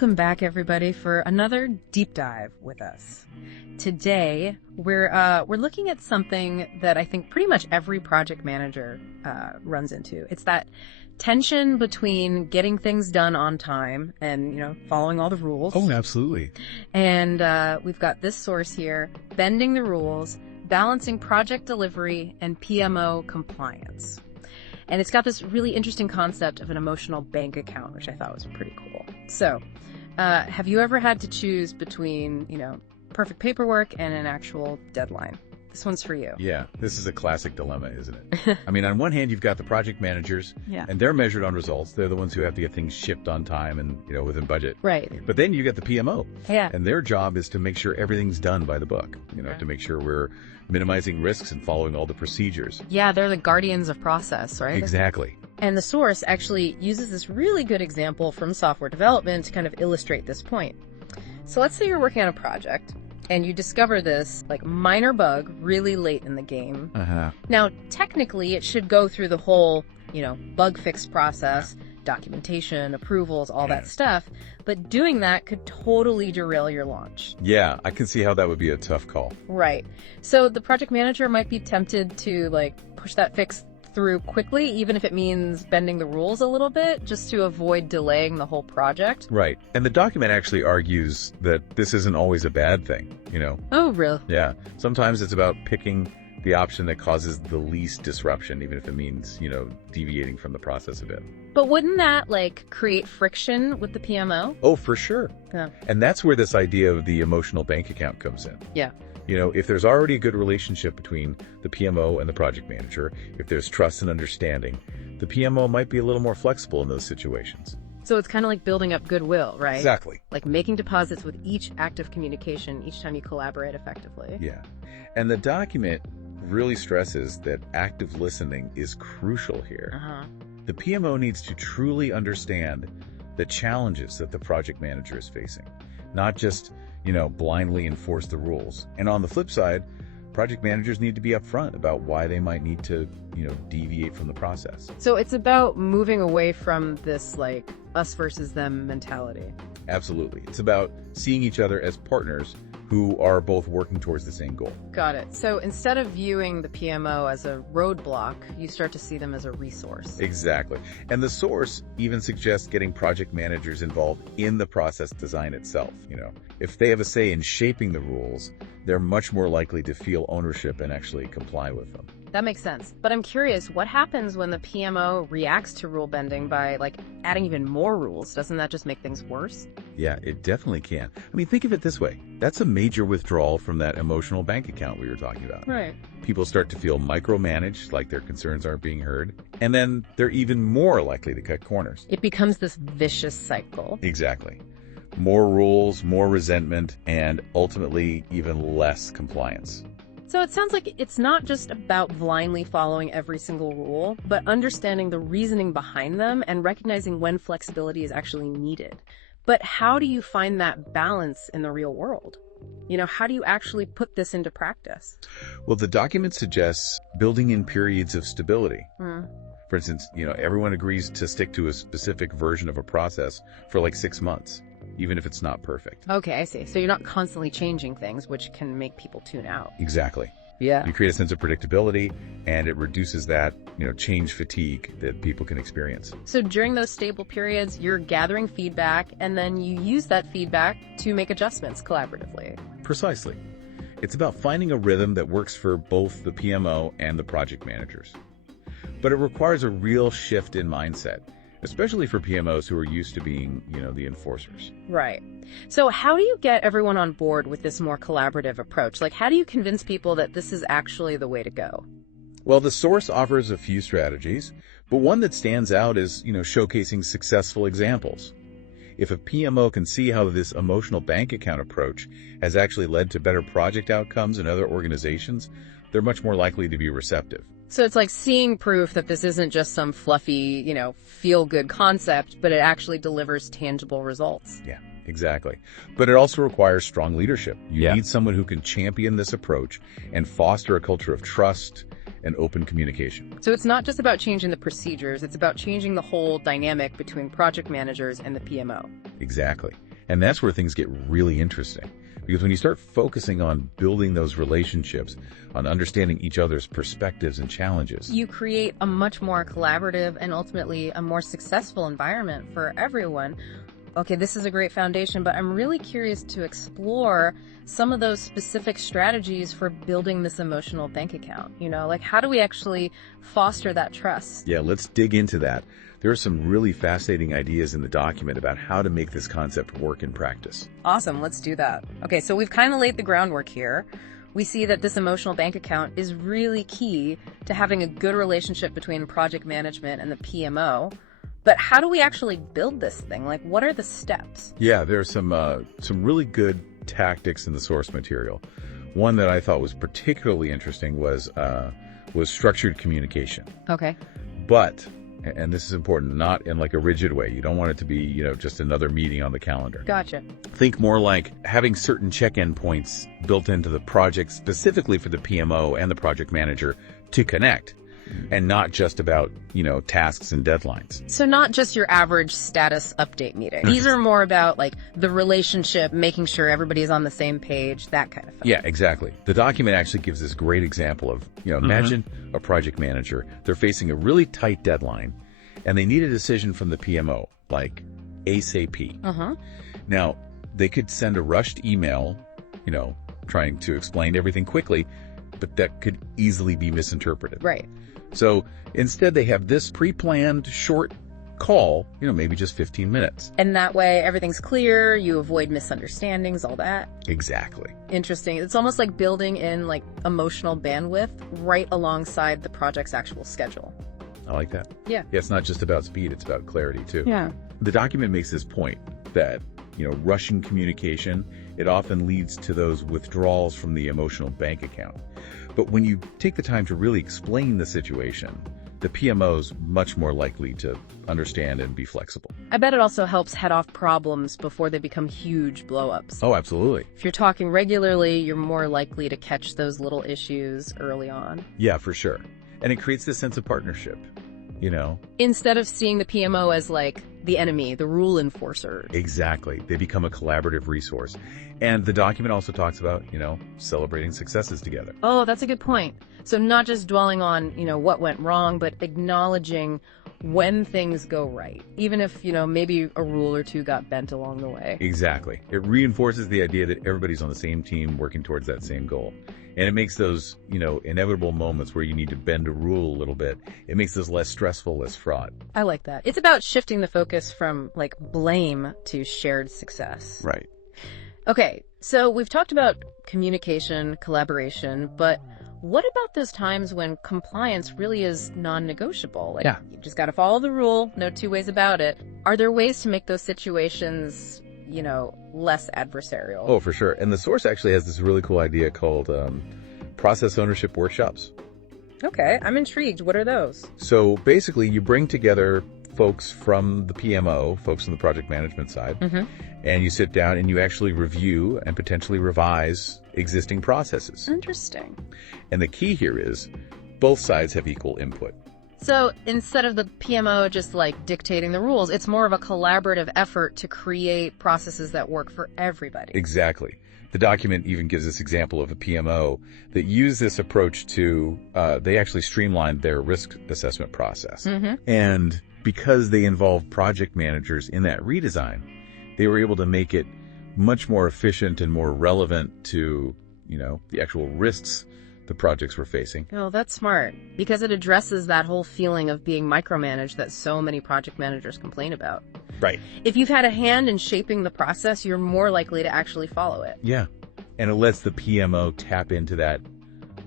Welcome back, everybody, for another deep dive with us. Today, we're looking at something that I think pretty much every project manager runs into. It's that tension between getting things done on time and, following all the rules. Oh, absolutely. And we've got this source here, bending the rules, balancing project delivery and PMO compliance. And it's got this really interesting concept of an emotional bank account, which I thought was pretty cool. So, have you ever had to choose between, perfect paperwork and an actual deadline? This one's for you. Yeah, this is a classic dilemma, isn't it? I mean, on one hand, you've got the project managers, and they're measured on results. They're the ones who have to get things shipped on time and, within budget. Right. But then you get the PMO. Yeah. And their job is to make sure everything's done by the book, to make sure we're minimizing risks and following all the procedures. Yeah, they're the guardians of process, right? Exactly. And the source actually uses this really good example from software development to kind of illustrate this point. So let's say you're working on a project and you discover this minor bug really late in the game. Now, technically, it should go through the whole, bug fix process, documentation, approvals, all that stuff. But doing that could totally derail your launch. Yeah, I can see how that would be a tough call. Right. So the project manager might be tempted to push that fix through quickly, even if it means bending the rules a little bit, just to avoid delaying the whole project. Right. And the document actually argues that this isn't always a bad thing, Oh, really? Yeah. Sometimes it's about picking the option that causes the least disruption, even if it means, deviating from the process a bit. But wouldn't that create friction with the PMO? Oh, for sure. Yeah. And that's where this idea of the emotional bank account comes in. Yeah. If there's already a good relationship between the PMO and the project manager, if there's trust and understanding, the PMO might be a little more flexible in those situations. So it's kind of like building up goodwill, right? Exactly. Like making deposits with each act of communication each time you collaborate effectively. Yeah. And the document really stresses that active listening is crucial here. The PMO needs to truly understand the challenges that the project manager is facing, not just blindly enforce the rules. And on the flip side, project managers need to be upfront about why they might need to, deviate from the process. So it's about moving away from this us versus them mentality. Absolutely. It's about seeing each other as partners who are both working towards the same goal. Got it. So instead of viewing the PMO as a roadblock, you start to see them as a resource. Exactly. And the source even suggests getting project managers involved in the process design itself. If they have a say in shaping the rules, they're much more likely to feel ownership and actually comply with them. That makes sense. But I'm curious, what happens when the PMO reacts to rule bending by adding even more rules? Doesn't that just make things worse? Yeah, it definitely can. I mean, think of it this way. That's a major withdrawal from that emotional bank account we were talking about. Right. People start to feel micromanaged, like their concerns aren't being heard, and then they're even more likely to cut corners. It becomes this vicious cycle. Exactly. More rules, more resentment, and ultimately even less compliance. So it sounds like it's not just about blindly following every single rule, but understanding the reasoning behind them and recognizing when flexibility is actually needed. But how do you find that balance in the real world? How do you actually put this into practice? Well, the document suggests building in periods of stability. For instance, everyone agrees to stick to a specific version of a process for 6 months, even if it's not perfect. Okay, I see. So you're not constantly changing things, which can make people tune out. Exactly. Yeah. You create a sense of predictability, and it reduces that, change fatigue that people can experience. So during those stable periods, you're gathering feedback, and then you use that feedback to make adjustments collaboratively. Precisely. It's about finding a rhythm that works for both the PMO and the project managers. But it requires a real shift in mindset, especially for PMOs who are used to being, the enforcers. Right. So how do you get everyone on board with this more collaborative approach? How do you convince people that this is actually the way to go? Well, the source offers a few strategies, but one that stands out is, showcasing successful examples. If a PMO can see how this emotional bank account approach has actually led to better project outcomes in other organizations, they're much more likely to be receptive. So it's like seeing proof that this isn't just some fluffy, feel-good concept, but it actually delivers tangible results. Yeah, exactly. But it also requires strong leadership. You Yeah. need someone who can champion this approach and foster a culture of trust and open communication. So it's not just about changing the procedures, it's about changing the whole dynamic between project managers and the PMO. Exactly. And that's where things get really interesting. Because when you start focusing on building those relationships, on understanding each other's perspectives and challenges, you create a much more collaborative and ultimately a more successful environment for everyone. Okay, this is a great foundation, but I'm really curious to explore some of those specific strategies for building this emotional bank account. Like how do we actually foster that trust? Yeah, let's dig into that. There are some really fascinating ideas in the document about how to make this concept work in practice. Awesome, let's do that. Okay, so we've kind of laid the groundwork here. We see that this emotional bank account is really key to having a good relationship between project management and the PMO. But how do we actually build this thing? Like, what are the steps? Yeah, there are some really good tactics in the source material. One that I thought was particularly interesting was structured communication. Okay. But, and this is important, not in like a rigid way. You don't want it to be, just another meeting on the calendar. Gotcha. Think more like having certain check-in points built into the project specifically for the PMO and the project manager to connect. And not just about, tasks and deadlines. So not just your average status update meeting. These are more about like the relationship, making sure everybody's on the same page, that kind of thing. Yeah, exactly. The document actually gives this great example of, imagine a project manager. They're facing a really tight deadline and they need a decision from the PMO, like ASAP. Now, they could send a rushed email, trying to explain everything quickly, but that could easily be misinterpreted. Right. So instead, they have this pre-planned short call, maybe just 15 minutes. And that way, everything's clear, you avoid misunderstandings, all that. Exactly. Interesting. It's almost like building in like emotional bandwidth right alongside the project's actual schedule. I like that. Yeah. It's not just about speed, it's about clarity too. Yeah. The document makes this point that, rushing communication, it often leads to those withdrawals from the emotional bank account. But when you take the time to really explain the situation, the PMO's much more likely to understand and be flexible. I bet it also helps head off problems before they become huge blow-ups. Oh, absolutely. If you're talking regularly, you're more likely to catch those little issues early on. Yeah, for sure. And it creates this sense of partnership, Instead of seeing the PMO as like the enemy, the rule enforcer. Exactly. They become a collaborative resource. And the document also talks about, celebrating successes together. Oh, that's a good point. So not just dwelling on, what went wrong, but acknowledging when things go right, even if, maybe a rule or two got bent along the way. Exactly. It reinforces the idea that everybody's on the same team working towards that same goal. And it makes those, inevitable moments where you need to bend a rule a little bit, it makes those less stressful, less fraught. I like that. It's about shifting the focus from like blame to shared success. Right. Okay, so we've talked about communication, collaboration, but what about those times when compliance really is non-negotiable? Like, you just got to follow the rule, no two ways about it. Are there ways to make those situations, less adversarial? Oh, for sure. And the source actually has this really cool idea called process ownership workshops. Okay, I'm intrigued. What are those? So basically, you bring together folks from the PMO, folks on the project management side, and you sit down and you actually review and potentially revise existing processes. Interesting. And the key here is both sides have equal input. So instead of the PMO just like dictating the rules, it's more of a collaborative effort to create processes that work for everybody. Exactly. The document even gives this example of a PMO that used this approach to, they actually streamlined their risk assessment process. And because they involved project managers in that redesign, they were able to make it much more efficient and more relevant to, the actual risks the projects were facing. Oh, that's smart, because it addresses that whole feeling of being micromanaged that so many project managers complain about. Right. If you've had a hand in shaping the process, you're more likely to actually follow it. Yeah. And it lets the PMO tap into that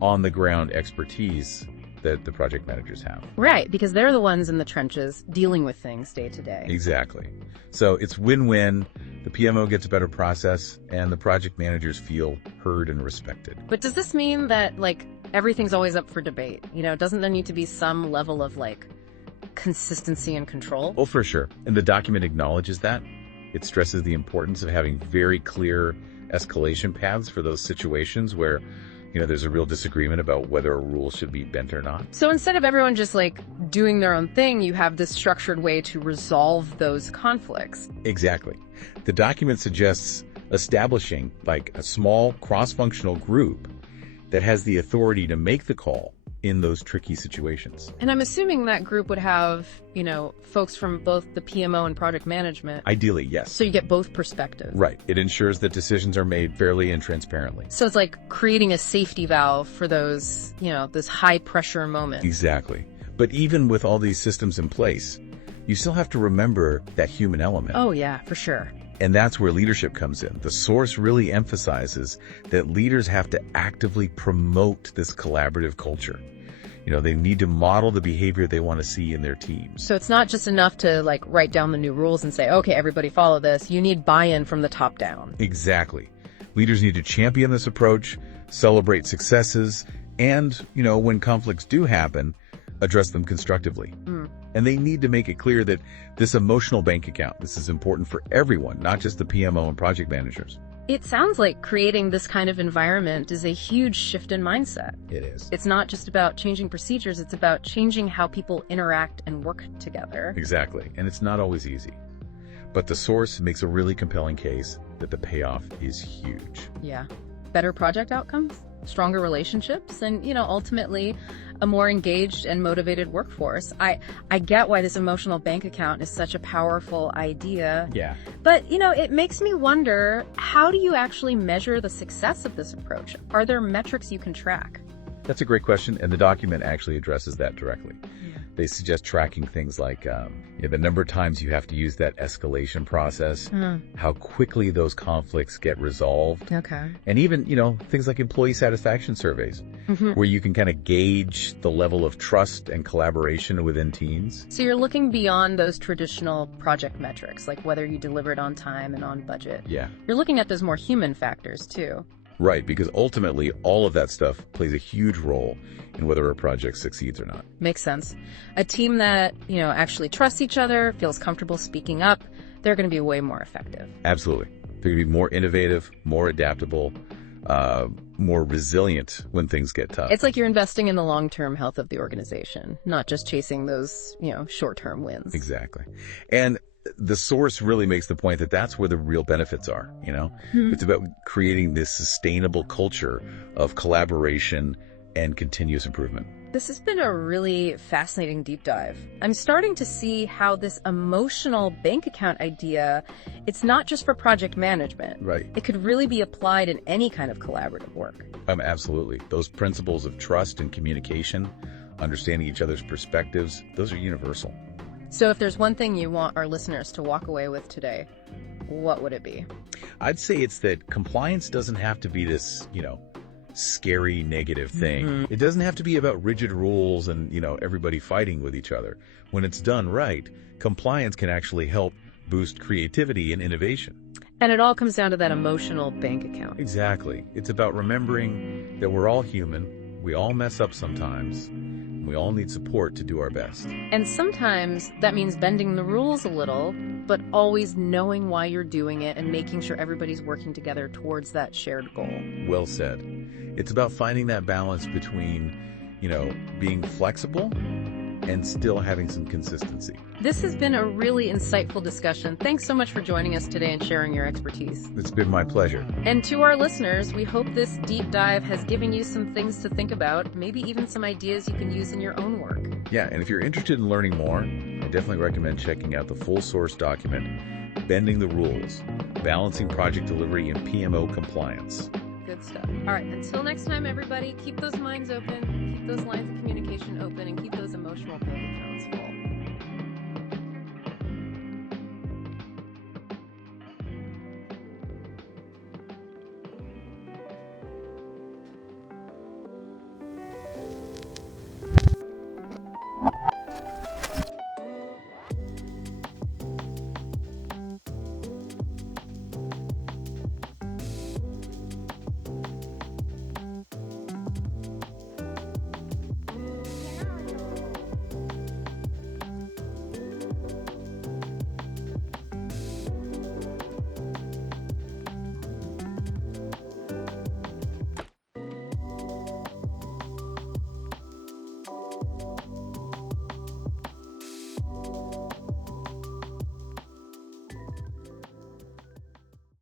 on-the-ground expertise that the project managers have. Right, because they're the ones in the trenches dealing with things day to day. Exactly. So it's win-win. The PMO gets a better process, and the project managers feel heard and respected. But does this mean that, like, everything's always up for debate? Doesn't there need to be some level of, like, consistency and control? Oh, for sure. And the document acknowledges that. It stresses the importance of having very clear escalation paths for those situations where There's a real disagreement about whether a rule should be bent or not. So instead of everyone just like doing their own thing, you have this structured way to resolve those conflicts. Exactly. The document suggests establishing like a small cross-functional group that has the authority to make the call in those tricky situations. And I'm assuming that group would have, folks from both the PMO and project management. Ideally, yes. So you get both perspectives. Right. It ensures that decisions are made fairly and transparently. So it's like creating a safety valve for those, this high pressure moment. Exactly. But even with all these systems in place, you still have to remember that human element. Oh yeah, for sure. And that's where leadership comes in. The source really emphasizes that leaders have to actively promote this collaborative culture. They need to model the behavior they want to see in their teams. So it's not just enough to like write down the new rules and say, okay, everybody follow this. You need buy-in from the top down. Exactly. Leaders need to champion this approach, celebrate successes, and, when conflicts do happen, address them constructively. And they need to make it clear that this emotional bank account, this is important for everyone, not just the PMO and project managers. It sounds like creating this kind of environment is a huge shift in mindset. It is. It's not just about changing procedures, it's about changing how people interact and work together. Exactly. And it's not always easy. But the source makes a really compelling case that the payoff is huge. Yeah. Better project outcomes, stronger relationships, and, ultimately a more engaged and motivated workforce. I get why this emotional bank account is such a powerful idea. Yeah. But, it makes me wonder, how do you actually measure the success of this approach? Are there metrics you can track? That's a great question, and the document actually addresses that directly. They suggest tracking things like the number of times you have to use that escalation process, how quickly those conflicts get resolved, and even, things like employee satisfaction surveys, where you can kind of gauge the level of trust and collaboration within teams. So you're looking beyond those traditional project metrics, like whether you delivered on time and on budget. Yeah. You're looking at those more human factors, too. Right, because ultimately all of that stuff plays a huge role in whether a project succeeds or not. Makes sense. A team that, actually trusts each other, feels comfortable speaking up, they're going to be way more effective. Absolutely. They're going to be more innovative, more adaptable, more resilient when things get tough. It's like you're investing in the long-term health of the organization, not just chasing those, short-term wins. Exactly. And the source really makes the point that that's where the real benefits are, It's about creating this sustainable culture of collaboration and continuous improvement. This has been a really fascinating deep dive. I'm starting to see how this emotional bank account idea, it's not just for project management. Right. It could really be applied in any kind of collaborative work. Absolutely. Those principles of trust and communication, understanding each other's perspectives, those are universal. So if there's one thing you want our listeners to walk away with today, what would it be? I'd say it's that compliance doesn't have to be this, scary negative thing. It doesn't have to be about rigid rules and, everybody fighting with each other. When it's done right, compliance can actually help boost creativity and innovation. And it all comes down to that emotional bank account. Exactly. It's about remembering that we're all human, we all mess up sometimes, we all need support to do our best. And sometimes that means bending the rules a little, but always knowing why you're doing it and making sure everybody's working together towards that shared goal. Well said. It's about finding that balance between, being flexible and still having some consistency. This has been a really insightful discussion. Thanks so much for joining us today and sharing your expertise. It's been my pleasure. And to our listeners, we hope this deep dive has given you some things to think about, maybe even some ideas you can use in your own work. Yeah, and if you're interested in learning more, I definitely recommend checking out the full source document, Bending the Rules, Balancing Project Delivery and PMO Compliance. Good stuff. All right, until next time, everybody, keep those minds open, keep those lines of communication open, and keep those emotional things